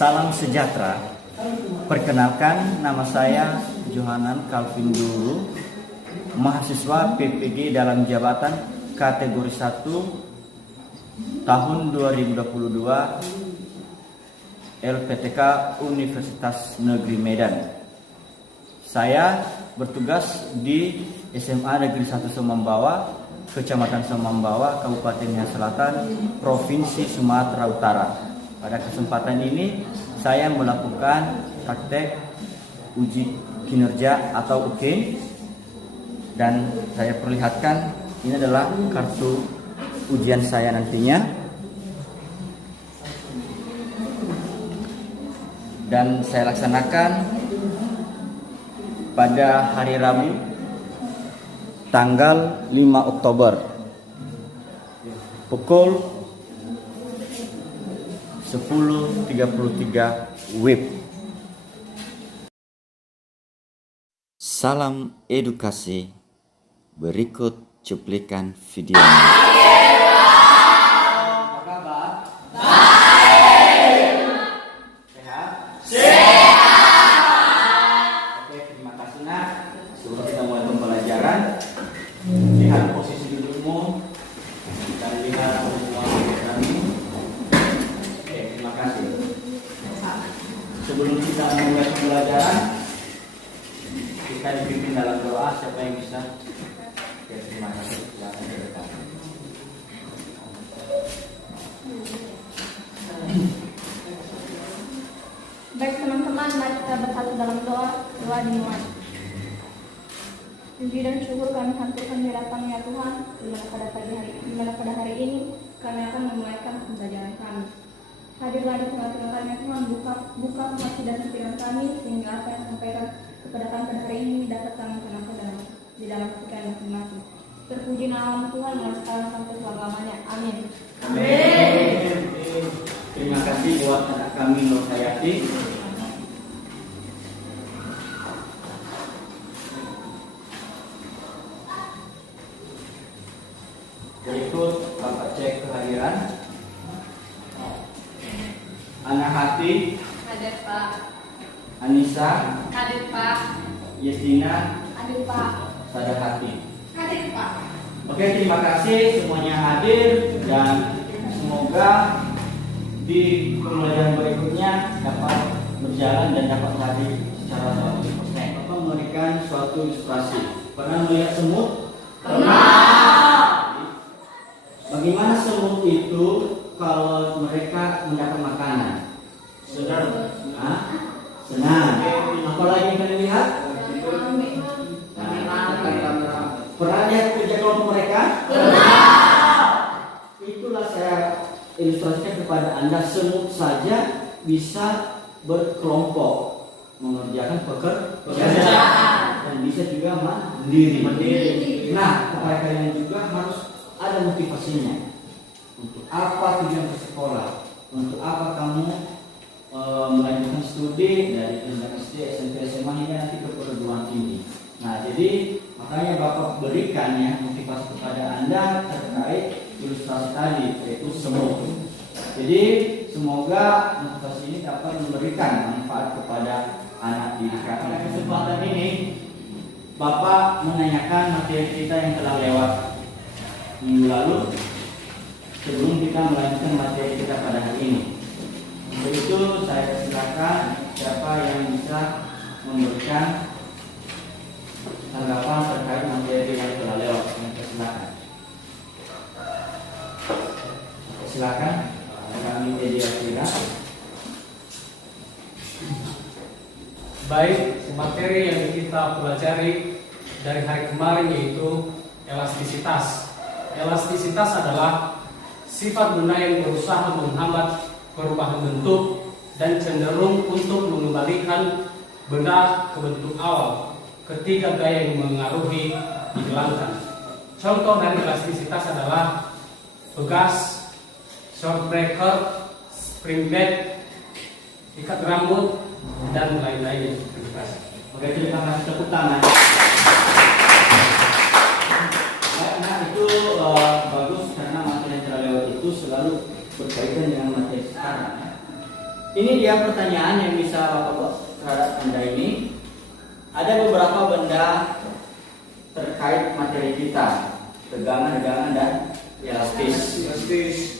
Salam sejahtera. Perkenalkan, nama saya Johanan Calvin Duru, mahasiswa PPG dalam jabatan kategori 1 tahun 2022 LPTK Universitas Negeri Medan. Saya bertugas di SMA Negeri 1 Semambawa, Kecamatan Semambawa, Kabupaten Nias Selatan, Provinsi Sumatera Utara. Pada kesempatan ini saya melakukan praktek uji kinerja atau UK, dan saya perlihatkan ini adalah kartu ujian saya nantinya. Dan saya laksanakan pada hari Rabu tanggal 5 Oktober pukul 10.33 WIB. Salam edukasi. Berikut cuplikan videonya. Apa kabar? Baik. Sehat? Sehat. Oke, terima kasih nak. Sebelum kita mulai pembelajaran, lihat posisi dudukmu dan lihat semua kami. Oke, terima kasih. Sebelum kita mulai pembelajaran, kita dipimpin dalam doa. Siapa yang bisa? Oke, terima kasih. Silakan ke depan. Baik teman-teman, mari kita bersatu dalam doa. Doa dimulai. Puji dan syukur kami haturkan hadirat ya Tuhan, dimana pada hari ini kami akan memulaikan pembelajaran kami. Hadirlah di tengah-tengah kami Tuhan, buka hati dan pikiran kami sehingga apa yang disampaikan kepada kami pada hari ini dapat kami tanamkan di dalam hati kami masing-masing. Terpuji nama Tuhan mulai sekarang sampai selama-lamanya. Amin. Amin. Terima kasih buat anak kami Nur Hayati. Berikut Bapak cek kehadiran. Anak Hati. Hadir Pak. Anissa. Hadir Pak. Yesina. Hadir Pak. Sadahati. Hadir Pak. Oke, terima kasih semuanya hadir, dan semoga di pembelajaran berikutnya dapat berjalan dan dapat hadir secara 100%. Bapak memberikan suatu ilustrasi. Pernah melihat semut? Pernah. Bagaimana semut itu kalau mereka mendapat makanan? Senang. Senang. Apalagi yang kalian lihat? Pernah lihat kerja kelompok mereka? Pernah. Itulah saya ilustrasikan kepada Anda, semut saja bisa berkelompok mengerjakan pekerjaan dan bisa juga mandiri. Nah, kepada kalian juga harus ada motivasinya. Untuk apa tujuan bersekolah? Untuk apa kamu melanjutkan studi dari SD, SMP, SMA hingga nanti ke perguruan tinggi? Nah, jadi makanya Bapak berikan ya motivasi kepada Anda terkait ilustrasi tadi, yaitu semut. Jadi semoga motivasi ini dapat memberikan manfaat kepada anak didik. Pada kesempatan ini Bapak menanyakan materi kita yang telah lewat minggu lalu sebelum kita melanjutkan materi kita pada hari ini. Untuk itu saya silakan siapa yang bisa memberikan tanggapan terkait materi yang telah lewat. Silakan kami media kira. Baik, materi yang kita pelajari dari hari kemarin yaitu elastisitas. Elastisitas adalah sifat benda yang berusaha menghambat perubahan bentuk dan cenderung untuk mengembalikan benda ke bentuk awal ketika gaya yang mengaruhi dihilangkan. Contoh dari elastisitas adalah pegas, short breaker, spring bed, ikat rambut, dan lain-lainnya. Oke, terima kasih, tepuk tangan. Nah, itu bagus karena materi yang telah lewat itu selalu berkaitan dengan materi sekarang. Ini dia pertanyaan yang bisa Bapak buat terhadap Anda ini. Ada beberapa benda terkait materi kita, tegangan dan elastis.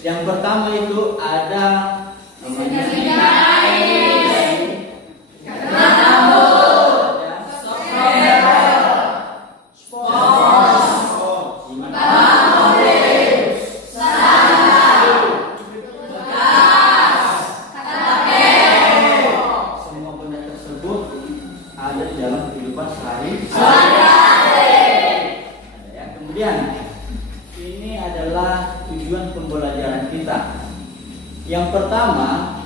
Yang pertama itu ada namanya semua benda tersebut ada di dalam kehidupan sehari-hari. Ada ya. Kemudian ini adalah tujuan pembelajaran kita. Yang pertama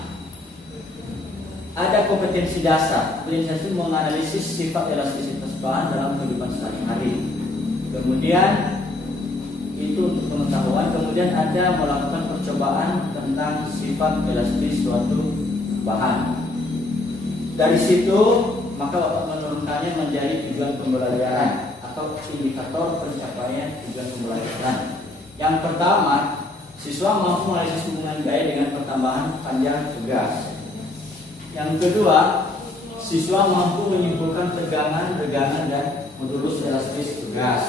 ada kompetensi dasar. Kompetensi itu menganalisis sifat elastisitas bahan dalam kehidupan sehari-hari. Kemudian itu untuk pengetahuan. Kemudian ada melakukan percobaan tentang sifat elastis suatu bahan. Dari situ maka Bapak menurunkannya menjadi tujuan pembelajaran atau indikator pencapaian tujuan pembelajaran. Yang pertama, siswa mampu menganalisis hubungan gaya dengan pertambahan panjang tugas. Yang kedua, siswa mampu menyimpulkan tegangan, regangan, dan modulus elastis tugas.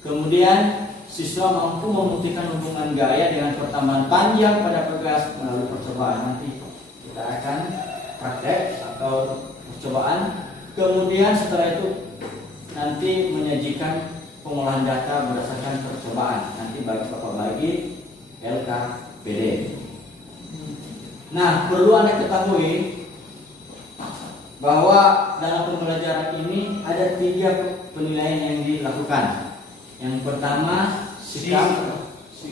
Kemudian, siswa mampu membuktikan hubungan gaya dengan pertambahan panjang pada tugas melalui percobaan. Nanti kita akan praktek atau percobaan. Kemudian setelah itu nanti menyajikan pengolahan data berdasarkan percobaan. Nanti Bapak bagi LKPD. Nah, perlu Anda ketahui bahwa dalam pembelajaran ini ada 3 penilaian yang dilakukan. Yang pertama sikap,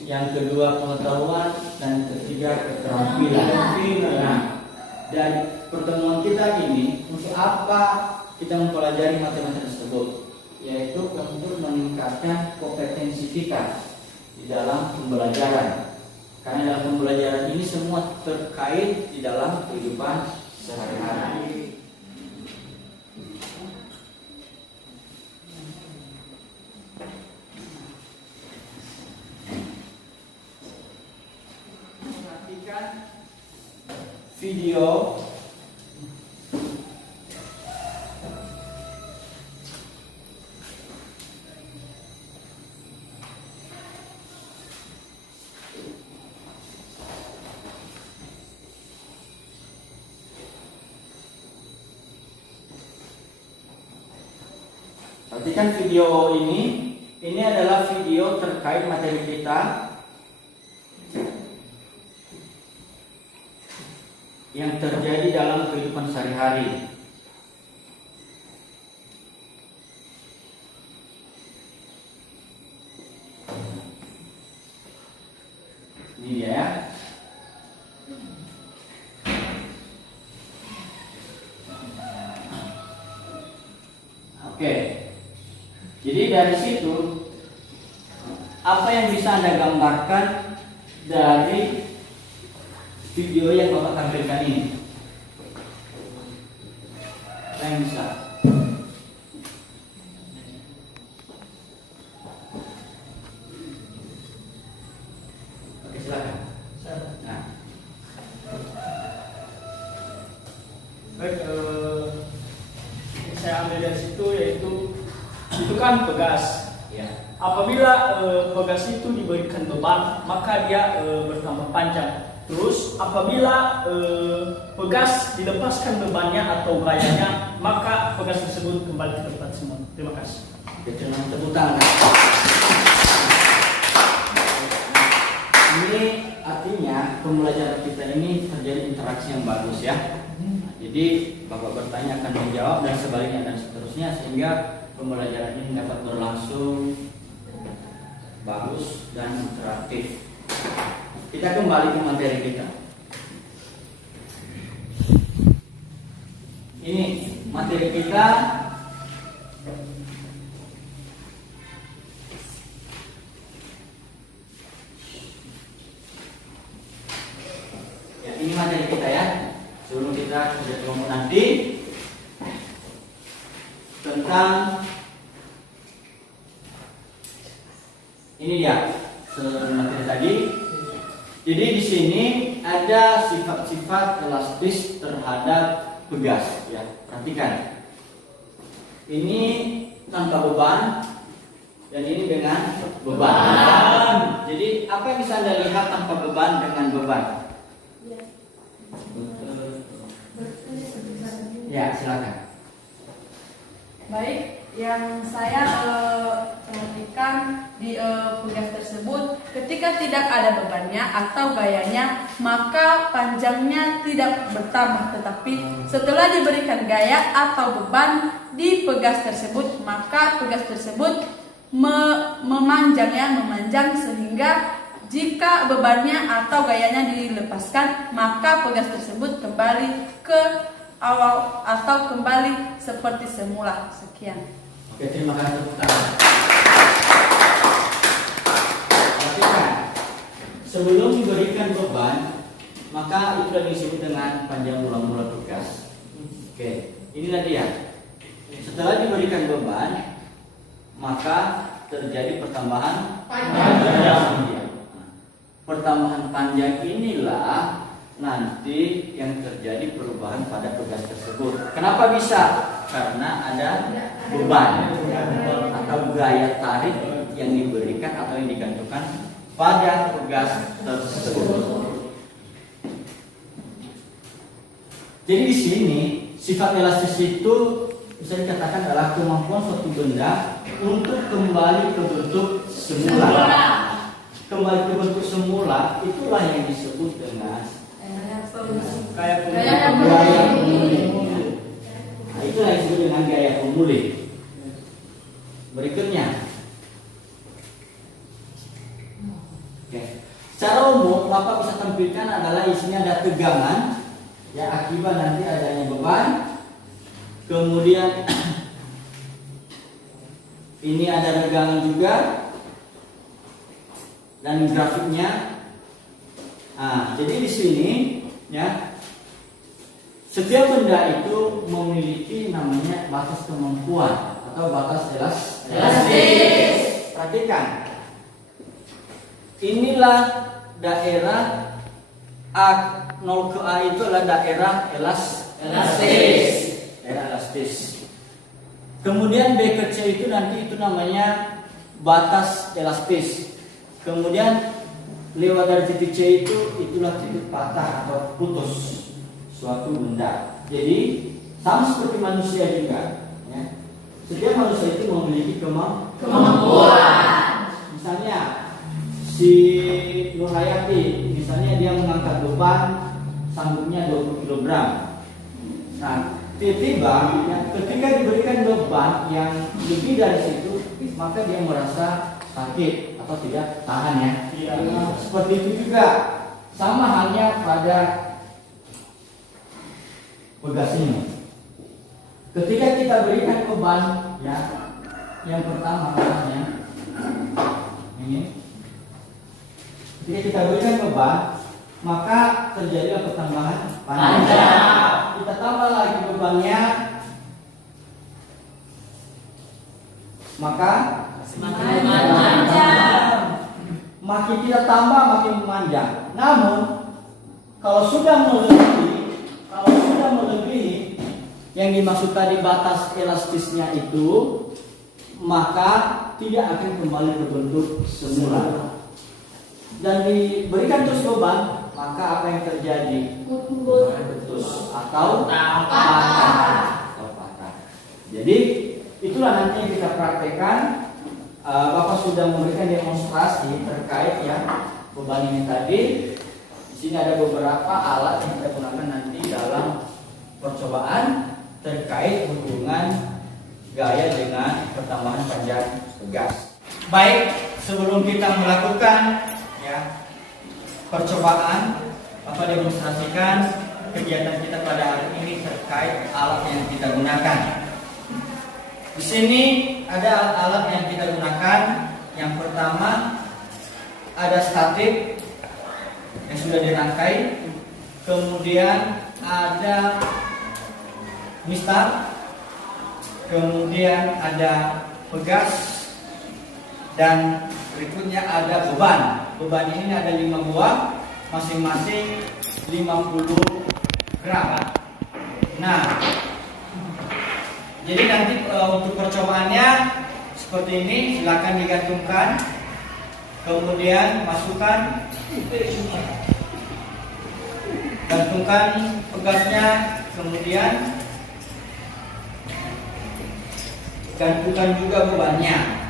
yang kedua pengetahuan, dan ketiga keterampilan. Nah, dari pertemuan kita ini untuk apa kita mempelajari materi tersebut? Yaitu untuk meningkatkan kompetensi kita di dalam pembelajaran. Karena dalam pembelajaran ini semua terkait di dalam kehidupan sehari-hari. Perhatikan video Perhatikan video ini adalah video terkait materi kita yang terjadi dalam kehidupan sehari-hari. Ini dia ya. Oke. Jadi dari situ apa yang bisa Anda gambarkan dari video yang Bapak tampilkan ini? Apa yang bisa? Oke, silakan. Nah. Baik, saya ambil dari situ yaitu itu kan pegas. Ya. Apabila pegas itu diberikan beban, maka dia bertambah panjang. Terus apabila pegas dilepaskan bebannya atau gayanya, maka pegas tersebut kembali ke tempat semula. Terima kasih. Dengan tepuk tangan. Ini artinya pembelajaran kita ini terjadi interaksi yang bagus ya. Jadi Bapak bertanya akan menjawab dan sebaliknya dan seterusnya sehingga pembelajaran ini dapat berlangsung bagus dan interaktif. Kita kembali ke materi kita. Ini materi kita ya, ini materi kita ya. Sebelum kita kerja kelompok nanti tentang ini dia materi tadi. Jadi di sini ada sifat-sifat elastis terhadap pegas ya. Perhatikan. Ini tanpa beban dan ini dengan beban. Jadi apa yang bisa Anda lihat tanpa beban dengan beban? Ya, silakan. Baik, yang saya perhatikan di pegas tersebut, ketika tidak ada bebannya atau gayanya, maka panjangnya tidak bertambah, tetapi setelah diberikan gaya atau beban di pegas tersebut, maka pegas tersebut memanjang sehingga jika bebannya atau gayanya dilepaskan, maka pegas tersebut kembali ke awal atau kembali seperti semula. Sekian. Oke, terima kasih tepuk tangan. Perhatikan, sebelum diberikan beban, maka itu disebut dengan panjang mula-mula pegas. Oke, inilah dia. Setelah diberikan beban, maka terjadi pertambahan panjang. Pertambahan panjang inilah nanti yang terjadi perubahan pada pegas tersebut. Kenapa bisa? Karena ada beban atau gaya tarik yang diberikan atau yang digantungkan pada pegas tersebut. Jadi di sini sifat elastis itu bisa dikatakan adalah kemampuan suatu benda untuk kembali ke bentuk semula. Kembali ke bentuk semula itulah yang disebut dengan Kayak gaya pemulih. Nah, itulah yang disebut dengan gaya pemulih. Berikutnya, oke. Secara umum, Bapak bisa tampilkan adalah isinya ada tegangan, ya akibat nanti adanya beban. Kemudian ini ada tegangan juga, dan grafiknya. Nah, jadi di sini, ya. Setiap benda itu memiliki namanya batas kemampuan atau batas elastis. Perhatikan. Inilah daerah A 0 ke A itu adalah daerah elastis. Daerah elastis. Kemudian B ke C itu nanti itu namanya batas elastis. Kemudian lewat dari titik C itulah titik patah atau putus suatu benda. Jadi sama seperti manusia juga, ya. Setiap manusia itu memiliki kemampuan. Misalnya si Nur Hayati, misalnya dia mengangkat beban sanggupnya 20 kg. Nah, tiba-tiba ya, ketika diberikan beban yang lebih dari situ, maka dia merasa sakit atau tidak tahan ya. Seperti itu juga. Sama halnya pada pegas ini. Ketika kita berikan beban, ya, yang pertama misalnya ini. Ketika kita berikan beban, maka terjadi pertambahan panjang. Kita tambah lagi bebannya, maka makin panjang. Makin kita tambah makin panjang. Namun kalau sudah melebihi yang dimaksud tadi batas elastisnya itu, maka tidak akan kembali ke bentuk semula. Dan diberikan terus beban, maka apa yang terjadi? Putus atau patah. Jadi itulah nanti yang kita praktekkan. Bapak sudah memberikan demonstrasi terkait ya beban ini tadi. Di sini ada beberapa alat yang kita gunakan nanti dalam percobaan terkait hubungan gaya dengan pertambahan panjang pegas. Baik, sebelum kita melakukan ya percobaan, Bapak demonstrasikan kegiatan kita pada hari ini terkait alat yang kita gunakan. Di sini ada alat yang kita gunakan. Yang pertama ada statif yang sudah dirangkai, kemudian ada mistar, kemudian ada pegas, dan berikutnya ada beban. Beban ini ada 5 buah. masing-masing 50 gram. Nah, jadi nanti untuk percobaannya seperti ini, silakan digantungkan, kemudian masukkan, gantungkan pegasnya, kemudian gantungkan juga bebannya.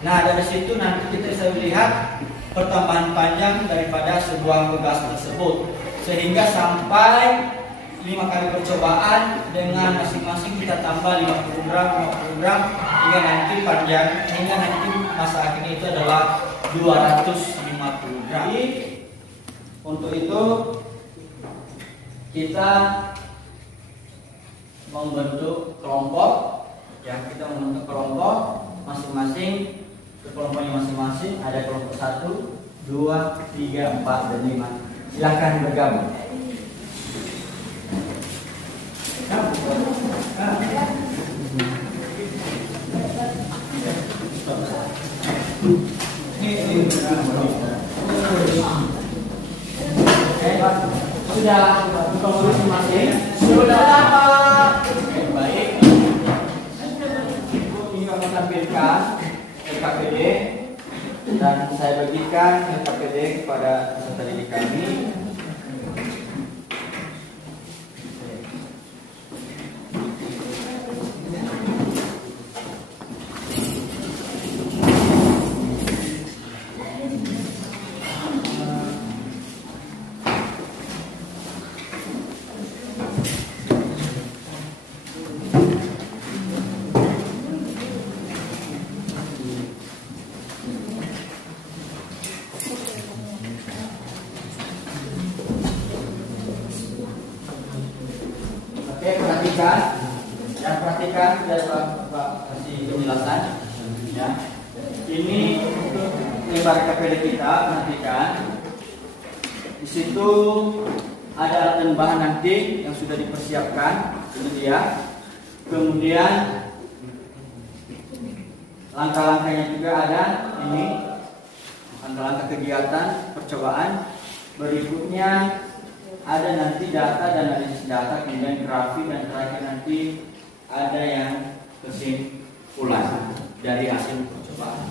Nah, dari situ nanti kita bisa melihat pertambahan panjang daripada sebuah pegas tersebut, sehingga sampai 5 kali percobaan dengan masing-masing kita tambah 50 gram, 50 gram hingga nanti panjang, hingga nanti masa akhirnya itu adalah 250 gram. Jadi untuk itu kita membentuk kelompok, ya, kita membentuk kelompok masing-masing. Kelompoknya masing-masing ada kelompok 1, 2, 3, 4, dan 5. Silahkan bergabung. Sudah kelompok masing-masing. Sudah Pak. Baik. Ibu ingin menampilkan LKPD dan saya bagikan LKPD kepada peserta didik kami. Perhatikan dari Pak kasih penjelasan, ya. Ini untuk lebar KPD kita, perhatikan. Di situ ada alat dan bahan nanti yang sudah dipersiapkan, ini dia. Kemudian langkah-langkahnya juga ada, ini langkah-langkah kegiatan percobaan. Berikutnya ada nanti data dan analisis data, kemudian grafik, dan terakhir nanti ada yang kesimpulan dari hasil percobaan.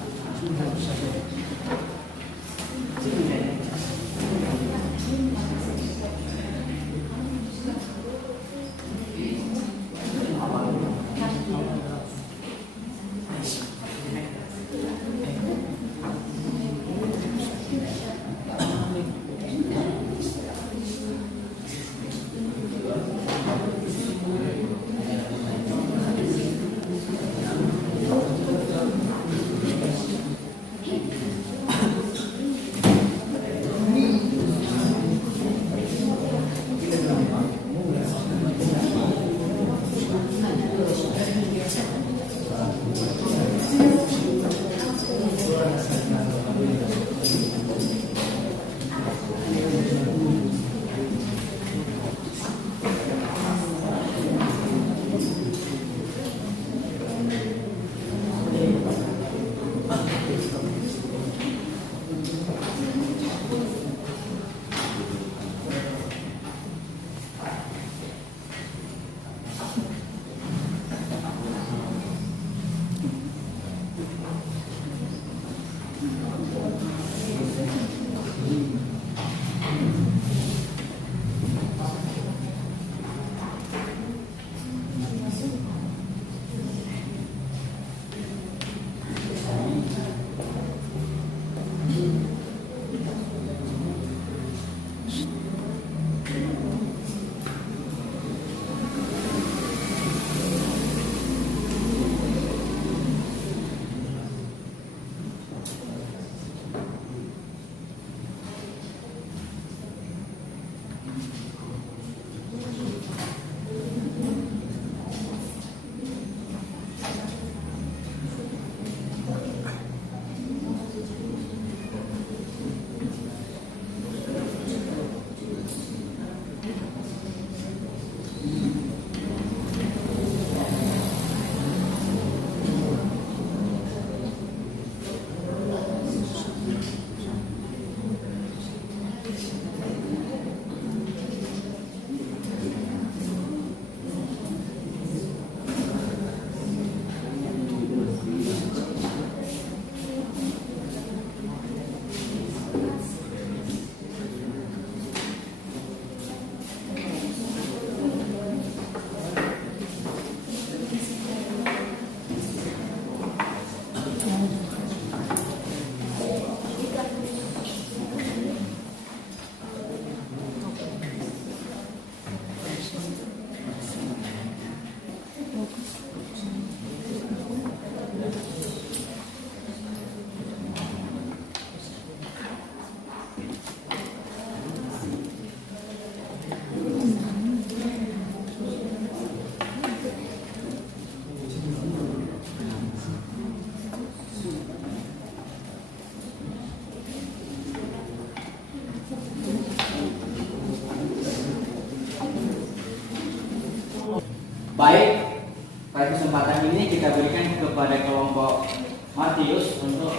Baik, pada kesempatan ini kita berikan kepada kelompok Matius untuk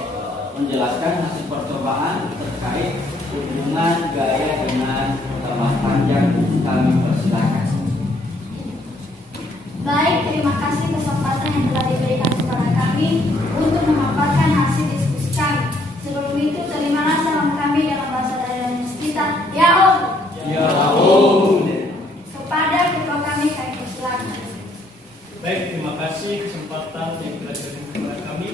menjelaskan hasil percobaan terkait hubungan gaya dengan pertambahan panjang. Kami persilakan. Baik, terima kasih kesempatan yang telah diberikan kepada kami untuk memaparkan hasil diskusi kami. Sebelum itu, terimalah salam kami dalam bahasa daerah kita. Ya Om. Ya Om. Kepada ketua kami persilakan. Baik, terima kasih kesempatan yang telah diberikan kepada kami.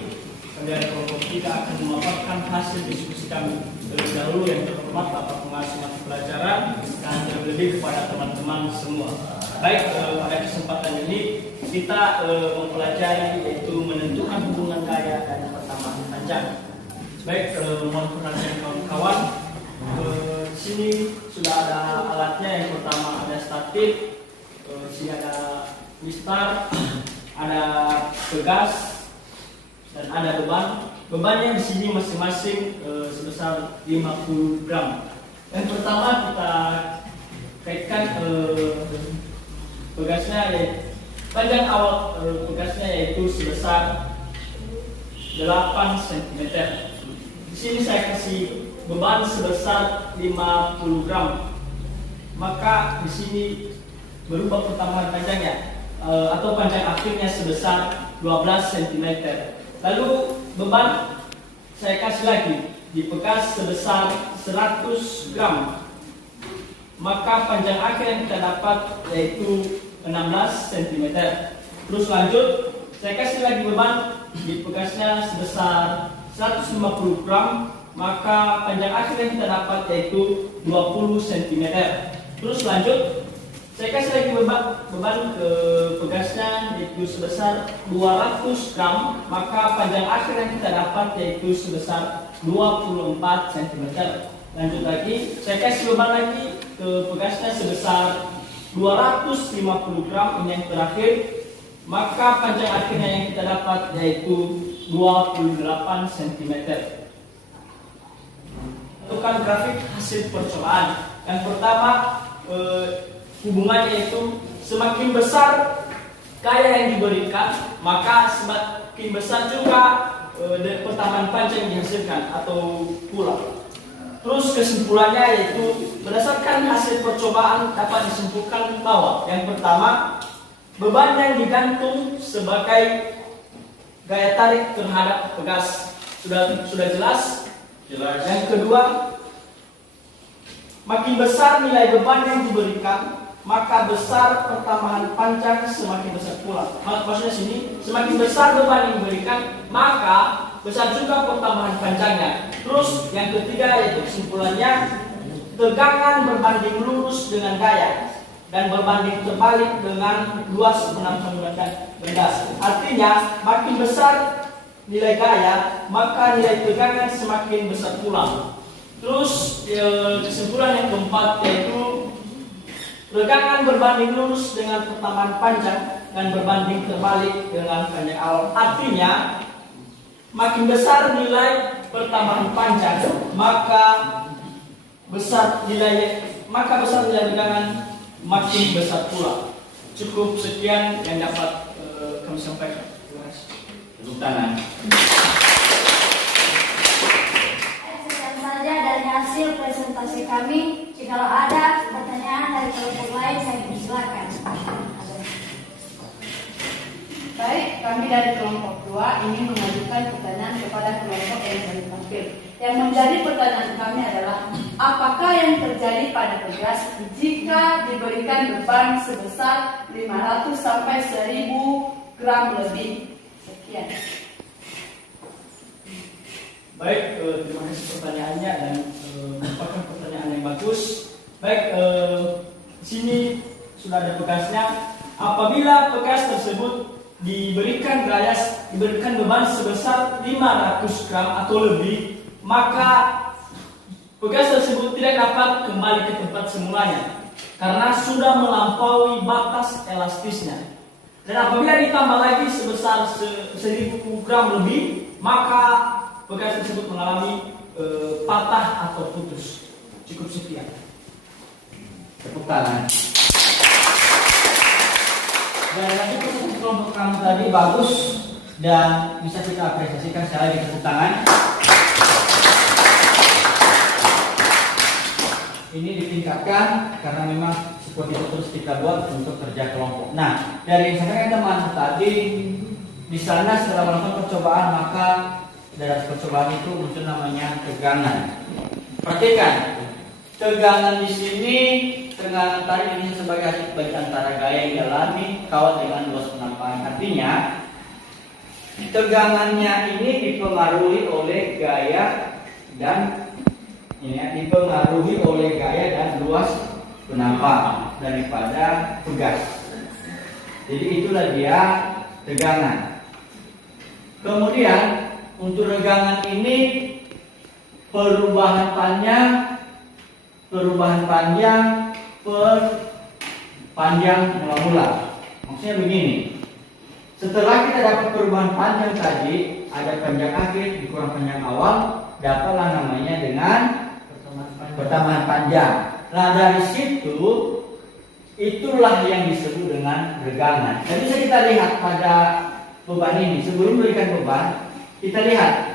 Dari kelompok kita akan memaparkan hasil diskusi kami. Terlebih dahulu yang terhormat Bapak Pengarah Mata Pelajaran dan terlebih kepada teman-teman semua. Baik, pada kesempatan ini kita mempelajari yaitu menentukan hubungan gaya dan pertambahan panjang. Baik, mohon perhatian kawan-kawan. Di sini sudah ada alatnya. Yang pertama ada statif, di sini ada mistar, ada pegas, dan ada beban. Bebannya di sini masing-masing sebesar 50 gram. Yang pertama kita kaitkan pegasnya, yaitu panjang awal pegasnya yaitu sebesar 8 cm. Di sini saya kasih beban sebesar 50 gram. Maka di sini berubah pertambahan panjangnya atau panjang akhirnya sebesar 12 cm. Lalu beban saya kasih lagi dipegas sebesar 100 gram. Maka panjang akhir yang kita dapat yaitu 16 cm. Terus lanjut, saya kasih lagi beban dipegasnya sebesar 150 gram. Maka panjang akhir yang kita dapat yaitu 20 cm. Terus lanjut, saya kasih lagi beban ke pegasnya yaitu sebesar 200 gram. Maka panjang akhir yang kita dapat yaitu sebesar 24 cm. Lanjut lagi, saya kasih beban lagi ke pegasnya sebesar 250 gram. Ini yang terakhir. Maka panjang akhirnya yang kita dapat yaitu 28 cm. Tentukan grafik hasil percobaan. Yang pertama, hubungannya itu semakin besar gaya yang diberikan, maka semakin besar juga pertambahan panjang yang dihasilkan atau pula. Terus kesimpulannya yaitu berdasarkan hasil percobaan dapat disimpulkan bahwa yang pertama, beban yang digantung sebagai gaya tarik terhadap pegas sudah jelas. Yang kedua, makin besar nilai beban yang diberikan, maka besar pertambahan panjang semakin besar pula. Maksudnya sini, semakin besar beban yang diberikan, maka besar juga pertambahan panjangnya. Terus yang ketiga yaitu kesimpulannya, tegangan berbanding lurus dengan gaya dan berbanding terbalik dengan luas penampungan benda. Artinya makin besar nilai gaya, maka nilai tegangan semakin besar pula. Terus kesimpulan yang keempat yaitu tegangan berbanding lurus dengan pertambahan panjang dan berbanding terbalik dengan panjang awal. Artinya makin besar nilai pertambahan panjang, maka besar nilai tegangan makin besar pula. Cukup sekian yang dapat kami sampaikan. Terima kasih. Tepuk tangan. Sekian saja dari hasil presentasi kami. Jika ada pertanyaan dari kelompok lain, saya persilakan. Baik, kami dari kelompok 2 ingin mengajukan pertanyaan kepada kelompok yang baru tampil. Yang menjadi pertanyaan kami adalah, apakah yang terjadi pada pegas jika diberikan beban sebesar 500 sampai 1000 gram lebih? Sekian. Baik, terima kasih pertanyaannya dan merupakan pertanyaan yang bagus. Baik, di sini sudah ada pegasnya. Apabila pegas tersebut diberikan beban sebesar 500 gram atau lebih, maka pegas tersebut tidak dapat kembali ke tempat semulanya karena sudah melampaui batas elastisnya. Dan apabila ditambah lagi sebesar 1000 gram lebih, maka pegas tersebut mengalami patah atau putus. Cukup sekian. Tepuk tangan. Dan lagi untuk kelompok kamu tadi bagus dan bisa kita apresiasikan sekali lagi tepuk tangan. Ini ditingkatkan karena memang seperti itu terus kita buat untuk kerja kelompok. Nah, dari misalkan teman tadi di sana setelah melakukan percobaan maka dari percobaan itu muncul namanya tegangan. Perhatikan, tegangan di sini, tegangan tadi ini sebagai hasil bagi antara gaya yang dialami kawat dengan luas penampakan. Artinya, tegangannya ini dipengaruhi oleh gaya dan luas penampak daripada pegas. Jadi itulah dia tegangan. Kemudian untuk regangan ini perubahan panjang mula-mula. Maksudnya begini. Setelah kita dapat perubahan panjang tadi, ada panjang akhir dikurang panjang awal, dapatlah namanya dengan pertambahan panjang. Nah dari situ itulah yang disebut dengan regangan. Dan bisa kita lihat pada beban ini. Sebelum berikan beban, kita lihat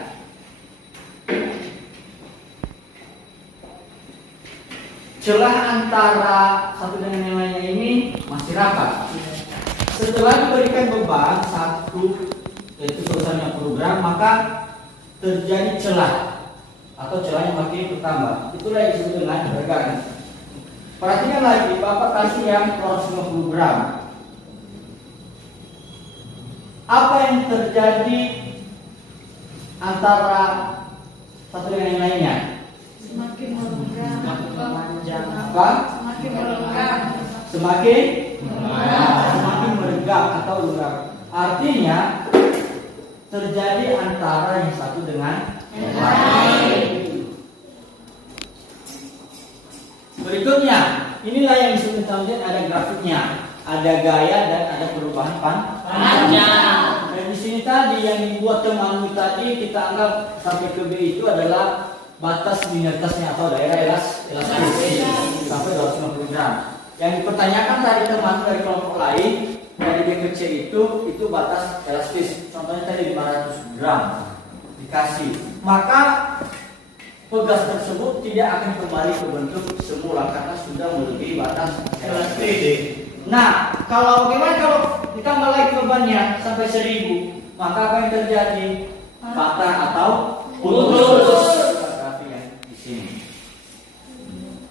celah antara satu dengan yang lainnya ini masih rapat. Setelah diberikan beban satu, yaitu selesainya program, maka terjadi celah atau celahnya makin bertambah. Itulah yang disebut dengan regangan. Perhatikan lagi, Bapak kasih yang 150 gram. Apa yang terjadi antara satu dengan yang lainnya? Semakin merenggang. Apa? Semakin merenggang. Semakin merenggang atau lurang. Artinya terjadi antara yang satu dengan yang lain. Berikutnya, inilah yang disebut ada grafiknya, ada gaya dan ada perubahan panjang. Dan di sini tadi yang dibuat teman tadi kita anggap sampai ke B itu adalah batas linearitasnya atau daerah elastis sampai 250 gram. Yang dipertanyakan tadi teman dari kelompok lain dari B ke C itu batas elastis. Contohnya tadi 500 gram dikasih, maka pegas tersebut tidak akan kembali ke bentuk semula karena sudah melebihi batas elastis. Nah, bagaimana kalau ditambah lagi bebannya sampai 1000, maka apa yang terjadi? Patah atau putus. Di sini.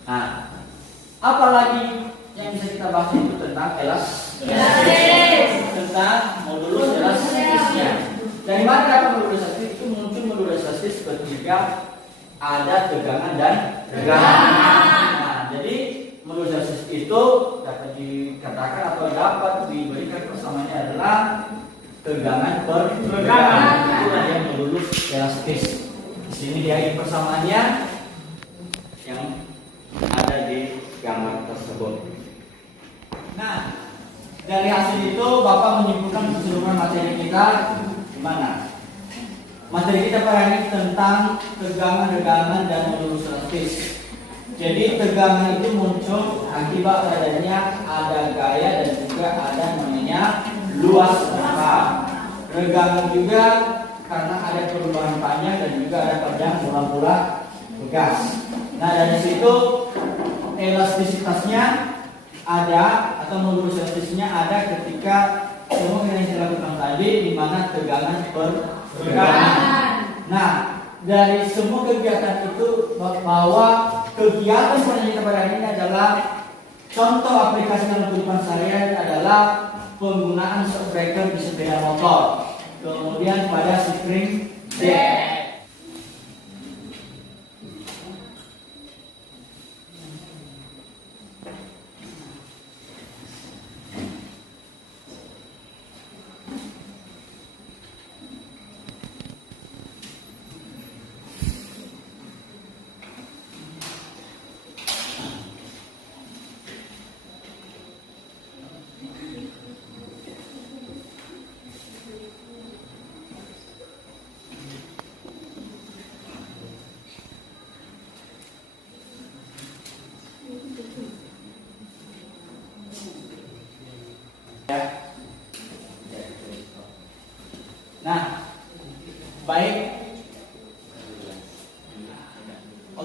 Nah, apalagi yang bisa kita bahas itu tentang tentang modulus elastisnya. Dari mana dapat modulus elastis? Itu muncul modulus elastis ketika ada tegangan dan regangan. Nah, jadi modulus elastis itu dapat dikatakan atau dapat diberikan persamaannya adalah tegangan per regangan. Itulah yang modulus elastis. Di sini dia persamaannya yang ada di gambar tersebut. Nah, dari hasil itu Bapak menyimpulkan keseluruhan materi kita gimana? Materi kita pada hari ini tentang tegangan, regangan, dan modulus elastis. Jadi tegangan itu muncul akibat adanya ada gaya dan juga ada namanya luas penampak. Regangan juga karena ada perubahan panjang dan juga ada panjang mula-mula pegas. Nah dari situ elastisitasnya ada atau modulus elastisnya ada ketika semua yang saya lakukan tadi di mana tegangan per regangan. Nah, dari semua kegiatan itu bahwa kegiatan selanjutnya pada hari ini adalah contoh aplikasi dalam kehidupan sehari-hari adalah penggunaan shock breaker di sepeda motor. Kemudian pada spring deck.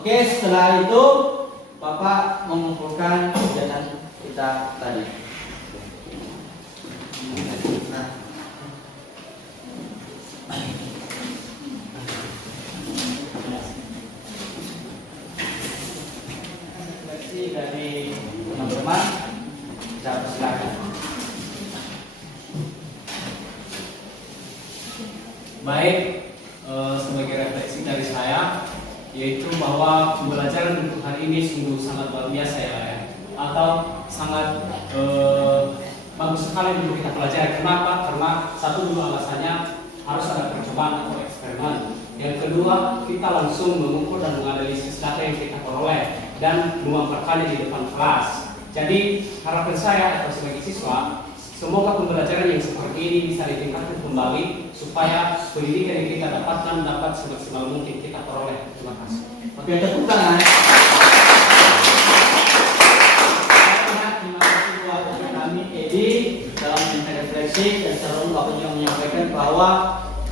Oke, setelah itu Bapak mengumpulkan kegiatan kita tadi. Nah, refleksi dari teman-teman bisa persilakan. Baik, sebagai refleksi dari saya, yaitu bahwa pembelajaran untuk hari ini sungguh sangat luar biasa ya, atau sangat bagus sekali untuk kita pelajari. Kenapa? Karena satu dulu alasannya harus ada percobaan atau eksperimen. Yang kedua, kita langsung mengukur dan menganalisis data yang kita peroleh dan memperkali di depan kelas. Jadi harapan saya atau sebagai siswa, semoga pembelajaran yang seperti ini bisa ditingkatkan kembali supaya pendidikan yang kita dapatkan dapat semaksimal mungkin kita peroleh. Terima kasih. Oke, tepuk tangan. Terima kasih buat kami Edi dalam minta refleksi, dan selalu Bapak juga menyampaikan bahwa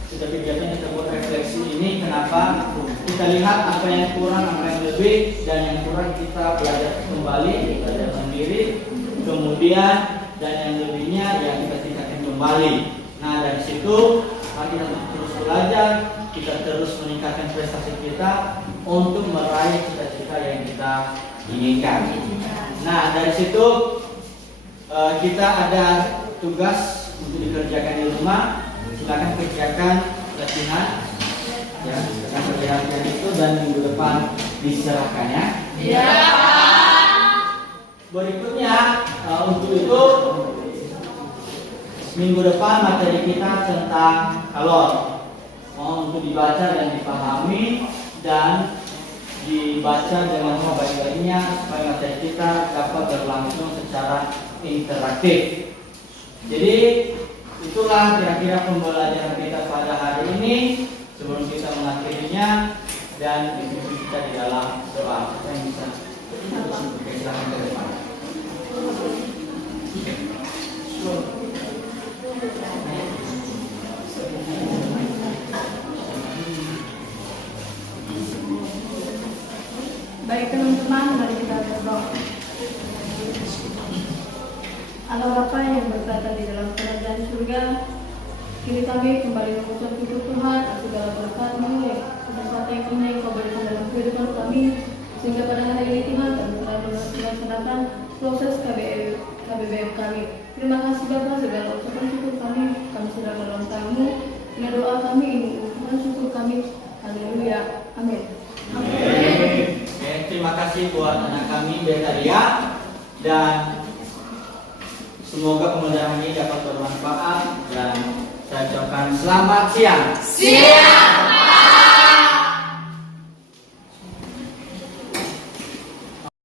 sudah kegiatan kita buat refleksi ini, kenapa kita lihat apa yang kurang, apa yang lebih, dan yang kurang kita belajar kembali, belajar sendiri, kemudian dan yang lebihnya yang kita tingkatkan kembali. Nah, dari situ kita terus belajar, kita terus meningkatkan prestasi kita untuk meraih cita-cita yang kita inginkan. Nah, dari situ kita ada tugas untuk dikerjakan di rumah. Silakan kerjakan latihan, ya, silakan kerjakan itu, dan minggu depan diserahkannya. Iya. Berikutnya untuk itu minggu depan materi kita tentang kalor. Untuk dibaca dan dipahami dan dibaca dengan sebaik-baiknya supaya materi kita dapat berlangsung secara interaktif. Jadi itulah kira-kira pembelajaran kita pada hari ini. Sebelum kita mengakhirinya dan ikuti kita di dalam doa. Kita yang bisa silakan ke depan. Baik teman-teman, mari kita berdoa. Allah Bapa yang berada di dalam kerajaan surga, kini kami kembali mengucap syukur Tuhan atas segala berkat-Mu yang kesempatan yang indah yang Kau berikan dalam kehidupan kami, sehingga pada hari ini Tuhan kami telah melaksanakan proses KBBM kami. Terima kasih Bapa, segala ucapan syukur kami sudah melontarmu. Dengan doa kami ini, Tuhan syukur kami. Haleluya. Amin. Oke, terima kasih buat anak kami Betaria, dan semoga pembelajaran ini dapat bermanfaat, dan saya ucapkan selamat siang. Siap.